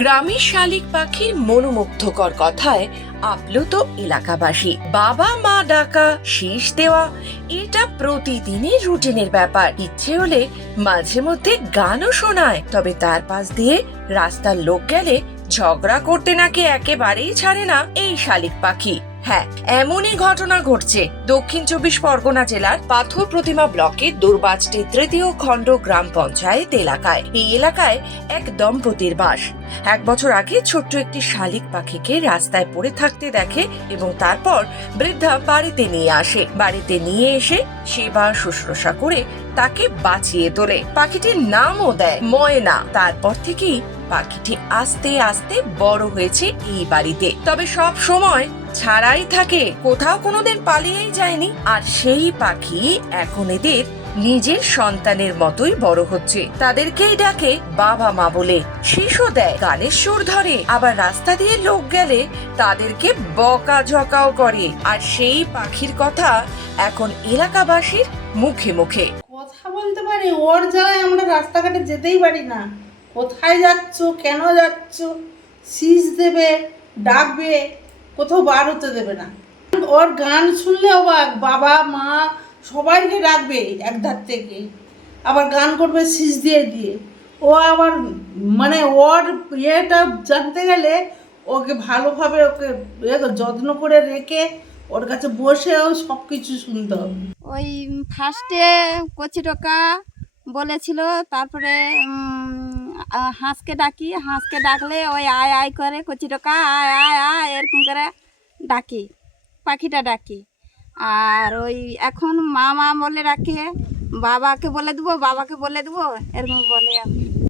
গ্রামের শালিক পাখির মনোমুগ্ধকর কথায় আপ্লুত এলাকাবাসী। বাবা মা ডাকা, শীষ দেওয়া, এটা প্রতিদিনের রুটিনের ব্যাপার। ইচ্ছে হলে মাঝে মধ্যে গানও শোনায়, তবে তার পাশ দিয়ে রাস্তার লোক গেলে ঝগড়া করতে নাকি একেবারেই ছাড়ে না এই শালিক পাখি। হ্যাঁ, এমনই ঘটনা ঘটছে দক্ষিণ ২৪ পরগনা জেলার পাথর প্রতিমা ব্লকের দুর্বাজটি তৃতীয় খণ্ড গ্রাম পঞ্চায়েত এলাকায়। এই এলাকায় এক দম্পতির বাস। ১ বছর আগে ছোট্ট একটি শালিক পাখিকে রাস্তায় পড়ে থাকতে দেখে এবং তারপর বৃদ্ধা বাড়িতে নিয়ে আসে। বাড়িতে নিয়ে এসে সেবা শুশ্রূষা করে তাকে বাঁচিয়ে তোলে। পাখিটির নামও দেয় ময়না। তারপর থেকেই পাখিটি আস্তে আস্তে বড় হয়েছে এই বাড়িতে। তবে সব সময় ছাড়াই থাকে, কোথাও কোনোদিন পালিয়েই যায়নি। আর সেই পাখি এখন এদের নিজের সন্তানের মতোই বড় হচ্ছে। তাদেরকেই ডাকে বাবা মা বলে, শিশু দেয়, গানের সুর ধরে, আবার রাস্তা দিয়ে লোক গেলে তাদেরকে বকা ঝকাও করে। আর সেই পাখির কথা এখন এলাকাবাসীর মুখে মুখে। কথা বলতে পারি, ওর জ্বালায় আমরা রাস্তাঘাটে যেতেই পারি না। কোথায় যাচ্ছ, কেন যাচ্ছ, শীষ দেবে, ডাকবে, কোথাও বার হতে দেবে না। ওর গান শুনলে অবাক, বাবা মা সবাইকে ডাকবে এক ধার থেকে, আবার গান করবে শীষ দিয়ে দিয়ে। ও আবার মানে ওর ইয়েটা জানতে গেলে ওকে ভালোভাবে ওকে যত্ন করে রেখে ওর কাছে বসেও সব কিছু শুনতে হবে। ওই ফার্স্টে কচি টোকা বলেছিল, তারপরে হাঁসকে ডাকি, হাঁসকে ডাকলে ওই আয় আয় করে, কচি টোকা আয় আয় আয় এরকম করে ডাকি, পাখিটা ডাকি। আর ওই এখন মা মা বলে রাখে, বাবাকে বলে দেবো, বাবাকে বলে দেবো, এরকম বলে আমি